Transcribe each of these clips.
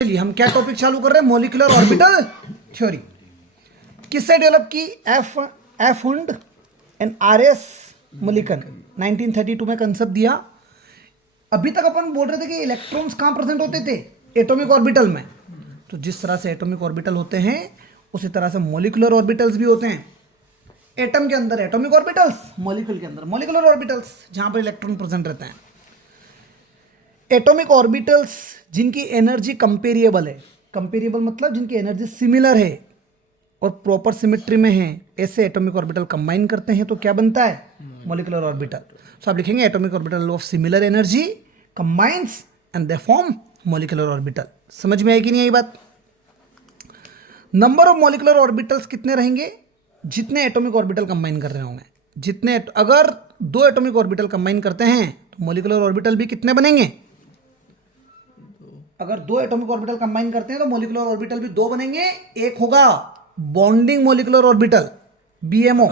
चलिए हम क्या टॉपिक चालू कर रहे हैं, मॉलिक्यूलर ऑर्बिटल थ्योरी। किससे डेवलप की? F Hund and R S Mulliken 1932 में कंसेप्ट दिया। अभी तक अपन बोल रहे थे कि इलेक्ट्रॉन्स कहाँ प्रेजेंट होते थे? एटॉमिक ऑर्बिटल में। तो जिस तरह से एटॉमिक ऑर्बिटल होते हैं उसी तरह से मॉलिक्यूलर ऑर्बिटल्स भी होते हैं। एटम के अंदर एटॉमिक ऑर्बिटल्स, मॉलिक्यूल के अंदर मॉलिक्यूलर ऑर्बिटल्स, जहां पर इलेक्ट्रॉन प्रेजेंट रहते हैं। एटॉमिक ऑर्बिटल्स जिनकी एनर्जी कंपेरिएबल है, कंपेरिएबल मतलब जिनकी एनर्जी सिमिलर है और प्रॉपर सिमेट्री में है, ऐसे एटॉमिक ऑर्बिटल कंबाइन करते हैं तो क्या बनता है? Molecular orbital. तो आप लिखेंगे atomic orbital of similar energy combines and they form molecular orbital. समझ में आई कि नहीं आई बात? नंबर ऑफ मॉलिक्यूलर ऑर्बिटल्स कितने रहेंगे? जितने एटॉमिक ऑर्बिटल कंबाइन कर रहे होंगे। जितने अगर दो एटॉमिक ऑर्बिटल कंबाइन करते हैं तो मॉलिक्यूलर ऑर्बिटल भी कितने बनेंगे? अगर दो एटॉमिक ऑर्बिटल कंबाइन करते हैं तो मॉलिक्यूलर ऑर्बिटल भी दो बनेंगे। एक होगा बॉन्डिंग मॉलिक्यूलर ऑर्बिटल BMO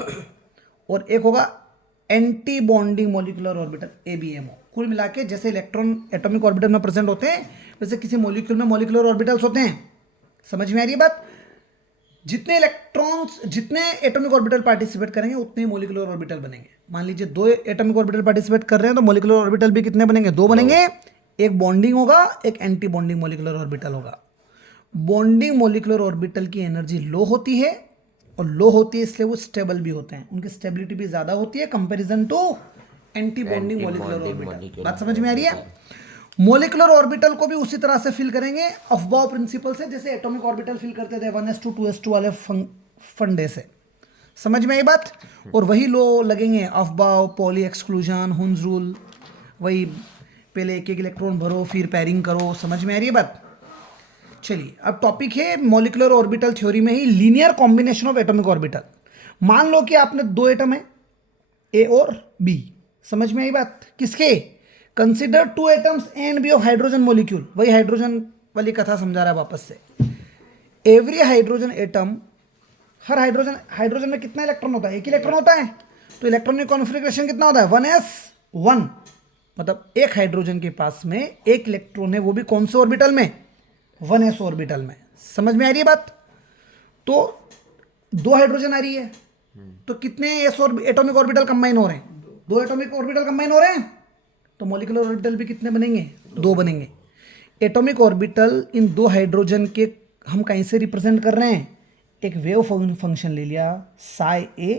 और एक होगा anti bonding molecular orbital ABMO। कुल मिला के जैसे इलेक्ट्रॉन एटॉमिक ऑर्बिटल में प्रेजेंट होते हैं वैसे किसी मॉलिक्यूल में मॉलिक्यूलर ऑर्बिटल्स होते हैं। समझ में आ रही है बात? जितने इलेक्ट्रॉन्स, जितने एटॉमिक ऑर्बिटल पार्टिसिपेट करेंगे उतने मॉलिक्यूलर ऑर्बिटल बनेंगे। मान लीजिए दो एटॉमिक ऑर्बिटल पार्टिसिपेट कर रहे हैं तो मॉलिक्यूलर ऑर्बिटल भी कितने बनेंगे? दो बनेंगे। एक बॉन्डिंग होगा, एक एंटी बॉन्डिंग मॉलिक्यूलर ऑर्बिटल होगा। बॉन्डिंग मॉलिक्यूलर ऑर्बिटल की एनर्जी लो होती है और लो होती है इसलिए वो स्टेबल भी होते हैं, उनकी स्टेबिलिटी भी ज़्यादा होती है comparison to anti bonding molecular orbital. बात समझ में आ रही है? मॉलिक्यूलर ऑर्बिटल को भी उसी तरह से फिल करेंगे अफबाउ प्रिंसिपल से, जैसे एटॉमिक ऑर्बिटल फिल करते थे 1s2 2s2 वाले फंडे से। समझ में आई बात? और वही लो लगेंगे Aufbau, poly exclusion, Hund's rule. वही पहले एक एक इलेक्ट्रॉन भरो फिर पैरिंग करो। समझ में आ रही है बात? चलिए अब टॉपिक है मॉलिक्यूलर ऑर्बिटल थ्योरी में ही linear combination of atomic orbital. मान लो कि आपने दो एटम है A और B। समझ में आई बात? किसके? Consider two atoms A and B of hydrogen molecule. वही हाइड्रोजन वाली कथा समझा रहा है वापस से। एवरी हाइड्रोजन एटम, हर हाइड्रोजन में कितना इलेक्ट्रॉन होता है? एक इलेक्ट्रॉन होता है। तो इलेक्ट्रॉनिक कॉन्फिगरेशन कितना होता है? 1s1। मतलब एक हाइड्रोजन के पास में एक इलेक्ट्रॉन है, वो भी कौन से ऑर्बिटल में? 1s ऑर्बिटल में। समझ में आ रही है बात? तो दो हाइड्रोजन आ रही है तो कितने एटॉमिक ऑर्बिटल कंबाइन हो रहे हैं? दो एटॉमिक ऑर्बिटल कंबाइन हो रहे हैं तो मॉलिक्यूलर ऑर्बिटल भी कितने बनेंगे? दो बनेंगे। एटॉमिक ऑर्बिटल इन दो हाइड्रोजन के हम कहीं से रिप्रेजेंट कर रहे हैं? एक वेव फंक्शन ले लिया, Sai A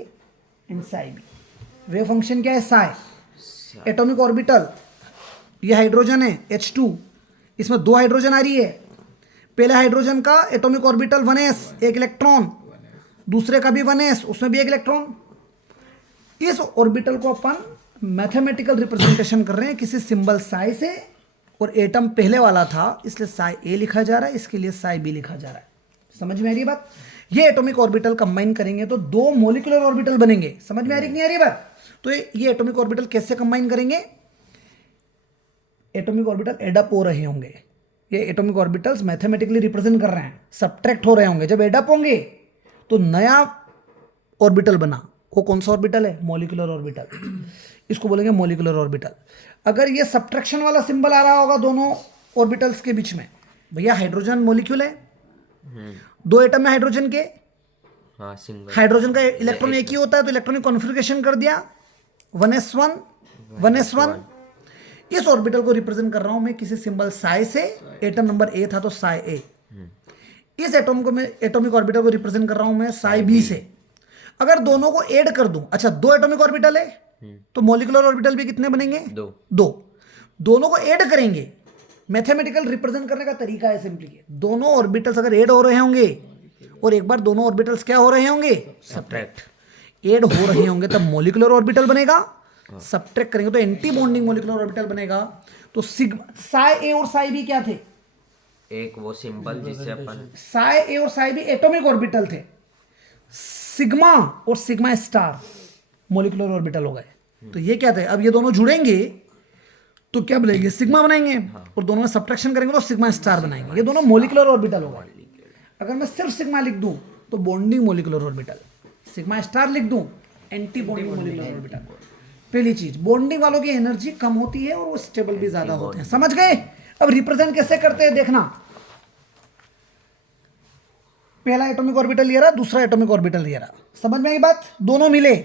and Sai B। Wave function क्या है? साई। एटॉमिक ऑर्बिटल, ये हाइड्रोजन है H2, इसमें दो हाइड्रोजन आ रही है। पहले हाइड्रोजन का एटॉमिक ऑर्बिटल 1s, एक इलेक्ट्रॉन, दूसरे का भी 1s, उसमें भी एक इलेक्ट्रॉन। इस ऑर्बिटल को अपन मैथमेटिकल रिप्रेजेंटेशन कर रहे हैं किसी सिंबल साई से, और एटम पहले वाला था इसलिए साई A लिखा जा रहा है, इसके लिए साई B लिखा जा रहा है। समझ में आ रही है बात? ये एटॉमिक ऑर्बिटल कंबाइन करेंगे तो दो मॉलिक्यूलर ऑर्बिटल बनेंगे। समझ में आ रही कि नहीं आ रही बात? तो ये एटॉमिक ऑर्बिटल कैसे कंबाइन करेंगे? एटॉमिक ऑर्बिटल एडअप हो रहे होंगे। ये एटॉमिक ऑर्बिटल्स मैथमेटिकली रिप्रेजेंट कर रहे हैं, सब्ट्रैक्ट हो रहे होंगे। जब एडअप होंगे तो नया ऑर्बिटल बना, वो कौन सा ऑर्बिटल है? Molecular orbital. इसको बोलेंगे मॉलिक्यूलर ऑर्बिटल। अगर ये सब्ट्रैक्शन वाला सिंबल आ रहा होगा दोनों ऑर्बिटल्स के बीच में, भैया हाइड्रोजन मॉलिक्यूल है, दो एटम में हाइड्रोजन के, हाइड्रोजन का इलेक्ट्रॉन एक ही होता है तो इलेक्ट्रॉनिक कॉन्फिगरेशन कर दिया 1s1 1s1। इस ऑर्बिटल को रिप्रेजेंट कर रहा हूं मैं किसी सिंबल साई से। एटम नंबर A था तो साई A। इस एटम को मैं एटॉमिक ऑर्बिटल को रिप्रेजेंट कर रहा हूं मैं साई B से। अगर दोनों को ऐड कर दूं, अच्छा दो एटॉमिक ऑर्बिटल है तो मॉलिक्यूलर ऑर्बिटल भी कितने बनेंगे? दो। दोनों को ऐड करेंगे। मैथमेटिकल रिप्रेजेंट करने का तरीका है सिंपली, दोनों ऑर्बिटल्स अगर ऐड हो रहे होंगे और एक बार दोनों ऑर्बिटल्स क्या हो रहे होंगे? सब्ट्रैक्ट। ऐड हो रहे होंगे तब मॉलिक्यूलर ऑर्बिटल बनेगा, सब्ट्रैक्ट करेंगे तो एंटी बॉन्डिंग मॉलिक्यूलर ऑर्बिटल बनेगा। तो सिग्मा, साई A और साई B क्या थे? एक वो सिंबल जिससे अपन साई A और साई B एटॉमिक ऑर्बिटल थे। सिग्मा और सिग्मा स्टार मॉलिक्यूलर ऑर्बिटल हो गए। तो ये क्या थे? अब ये दोनों जुड़ेंगे तो क्या बनेंगे? सिग्मा बनाएंगे। और दोनों में सब्ट्रैक्शन करेंगे तो सिग्मा स्टार बनाएंगे। ये दोनों मॉलिक्यूलर ऑर्बिटल हो गए। अगर मैं सिर्फ सिग्मा लिख दूं तो bonding molecular orbital, sigma star लिख दूं एंटी बॉन्डिंग मॉलिक्यूलर ऑर्बिटल। पहली चीज, बॉन्डिंग वालों की एनर्जी कम होती है और वो स्टेबल भी ज्यादा होते हैं। समझ गए? अब रिप्रेजेंट कैसे करते हैं देखना। पहला एटॉमिक ऑर्बिटल ले रहा, दूसरा एटॉमिक ऑर्बिटल ले रहा, समझ में आई बात, दोनों मिले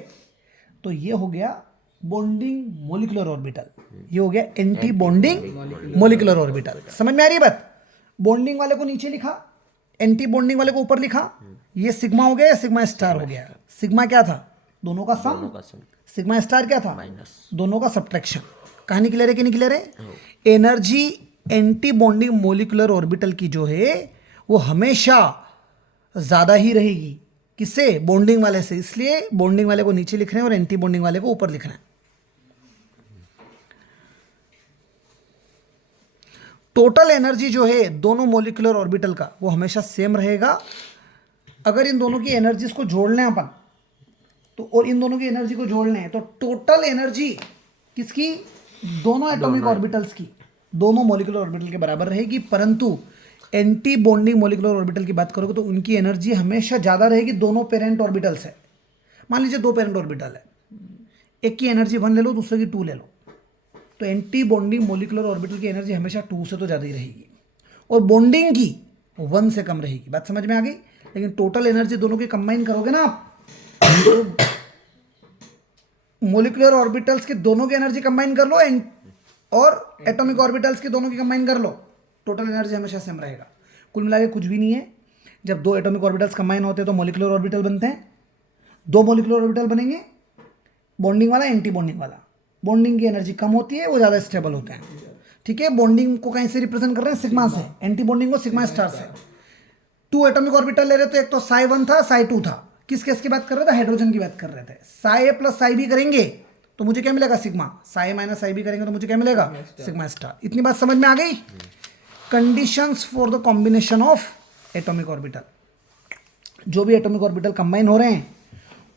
तो ये हो गया बॉन्डिंग मोलिकुलर ऑर्बिटल, ये हो गया एंटी बॉन्डिंग मोलिकुलर ऑर्बिटल। समझ में आ रही है बात? बॉन्डिंग वाले को नीचे लिखा, एंटी बॉन्डिंग वाले को ऊपर लिखा, ये सिग्मा हो गया या सिग्मा स्टार हो गया? सिग्मा क्या था? दोनों का सम। सिग्मा स्टार क्या था? दोनों का सब्ट्रैक्शन। कहानी क्लियर है कि नहीं क्लियर है? Energy anti bonding molecular orbital की जो है वो हमेशा ज़्यादा ही रहेगी, किससे? बॉन्डिंग वाले से, इसलिए बॉन्डिंग वाले को नीचे लिख रहे हैं और एंटी बॉन्डिंग वाले को ऊपर लिख रहे हैं। टोटल एनर्जी जो है दोनों मोलिकुलर ऑर्बिटल का वो हमेशा सेम रहेगा। अगर इन दोनों की एनर्जीज को जोड़ लें अपन तो, और इन दोनों की एनर्जी को जोड़ लें तो टोटल एनर्जी किसकी? दोनों एटॉमिक ऑर्बिटल्स की, दोनों मोलिकुलर ऑर्बिटल के बराबर रहेगी। परंतु एंटी बॉन्डिंग मोलिकुलर ऑर्बिटल की बात करोगे तो उनकी एनर्जी हमेशा ज़्यादा रहेगी दोनों पेरेंट ऑर्बिटल से। मान लीजिए दो पेरेंट ऑर्बिटल है, एक की एनर्जी 1 ले लो, दूसरे की 2 ले लो, तो एंटी बॉन्डिंग मोलिकुलर ऑर्बिटल की एनर्जी हमेशा 2 से तो ज़्यादा ही रहेगी और बॉन्डिंग की 1 से कम रहेगी। बात समझ में आ गई? लेकिन टोटल एनर्जी दोनों की कंबाइन करोगे ना आप, तो मोलिकुलर ऑर्बिटल्स की दोनों की एनर्जी कंबाइन कर लो और एटॉमिक ऑर्बिटल्स की दोनों की कंबाइन कर लो, टोटल एनर्जी हमेशा सेम रहेगा। कुल मिला के कुछ भी नहीं है। जब दो एटॉमिक ऑर्बिटल्स कंबाइन होते हैं तो मोलिकुलर ऑर्बिटल बनते हैं, दो मोलिकुलर ऑर्बिटल बनेंगे, बॉन्डिंग वाला, एंटी बॉन्डिंग वाला। बॉन्डिंग की एनर्जी कम होती है, वो ज़्यादा स्टेबल होते हैं, ठीक है। बॉन्डिंग को कहीं से रिप्रेजेंट कर रहे हैं? सिग्मा से। एंटी बॉन्डिंग को सिग्मा स्टार से। 2 एटॉमिक ऑर्बिटल ले रहे तो एक तो साई 1 था, साई 2 था। किस केस की बात कर रहे थे? हाइड्रोजन की बात कर रहे थे। Psi A plus psi B करेंगे तो मुझे क्या मिलेगा? Sigma. Psi minus psi B करेंगे तो मुझे क्या मिलेगा? Sigma star. इतनी बात समझ में आ गई? Conditions for the combination of atomic orbital, जो भी एटॉमिक ऑर्बिटल कंबाइन हो रहे हैं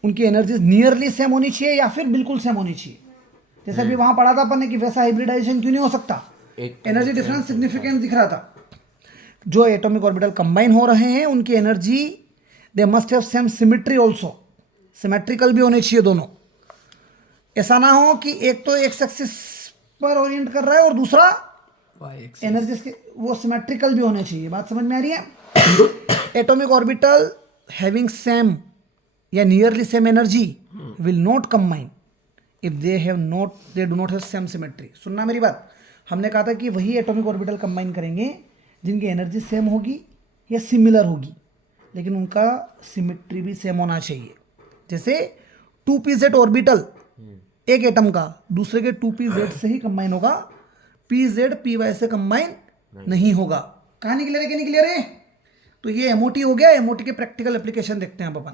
उनकी एनर्जी नियरली सेम होनी चाहिए या फिर बिल्कुल सेम होनी चाहिए। जैसे अभी वहां पढ़ा था अपन ने कि वैसा हाइब्रिडाइजेशन क्यों नहीं हो सकता? एनर्जी डिफरेंस सिग्निफिकेंट दिख रहा था। जो एटॉमिक ऑर्बिटल कंबाइन हो रहे हैं उनकी energy they must have same symmetry also, symmetrical भी होने चाहिए दोनों। ऐसा ना हो कि एक तो एक्स एक्सिस पर ओरिएंट कर रहा है और दूसरा एनर्जी के, वो सिमेट्रिकल भी होने चाहिए। बात समझ में आ रही है? एटॉमिक ऑर्बिटल हैविंग सेम या nearly same energy will not combine if they do not have same symmetry. सुनना मेरी बात, हमने कहा था कि वही एटॉमिक ऑर्बिटल कंबाइन करेंगे जिनकी एनर्जी सेम होगी या सिमिलर होगी, लेकिन उनका सिमेट्री भी सेम होना चाहिए। जैसे 2pz ऑर्बिटल एक एटम का दूसरे के 2pz से ही कंबाइन होगा, pz py से कंबाइन नहीं होगा। कहानी क्लियर है कि नहीं क्लियर है? तो ये एमओटी हो गया। एमओटी के प्रैक्टिकल एप्लीकेशन देखते हैं अब अपन।